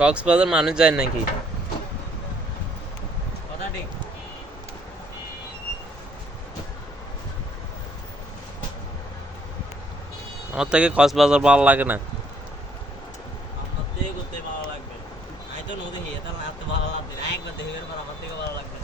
কক্সবাজার মানুষ যায় নাকি? কথা ঠিক। আমার থেকে কক্সবাজার ভালো লাগে না। আমার থেকে করতে ভালো লাগবে। আমি তো নদী তাহলে এত ভালো লাগবে না, একবার দেখে আমার থেকে ভালো লাগবে।